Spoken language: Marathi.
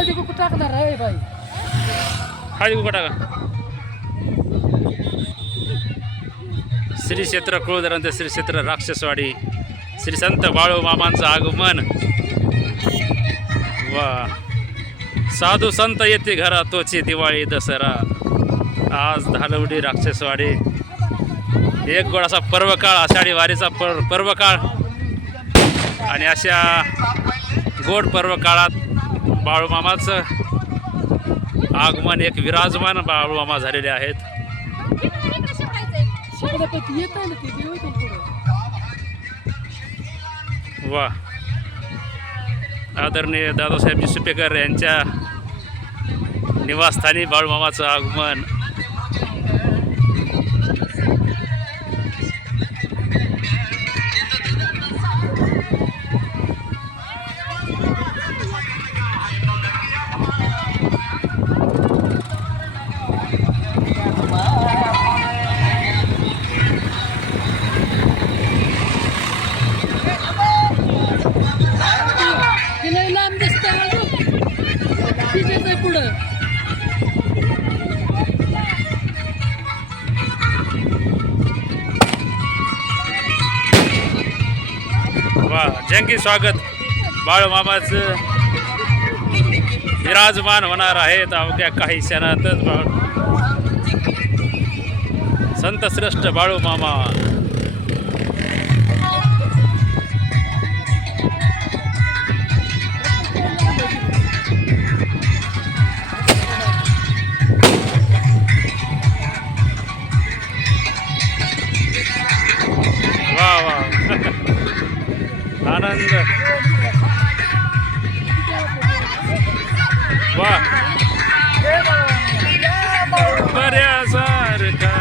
हळदी कुकू टाकणार आहे बाई? हळदी कुकू टाका? श्री क्षेत्र कुळधरांत श्री क्षेत्र राक्षसवाडी श्री संत बाळू मामांचं आगमन. वा. साधू संत येते घरा तोची दिवाळी दसरा. आज धालवडी राक्षसवाडी. एक गोड असा पर्व काळ आषाढी वारीचा पर्व पर्वकाळ. आणि अशा गोड पर्व काळात बाळूमामाचं आगमन एक विराजमान बाळूमामा झालेले आहेत. वा. आदरणीय दादासाहेबजी सुपेकर यांच्या निवासस्थानी बाळूमामाचं आगमन. पुढं. वा जंगी स्वागत. बाळूमामाचं विराजमान होणार आहेत अवघ्या काही क्षणातच. बाळ संत श्रेष्ठ Balumama. grande. Va. Vare a Zarca.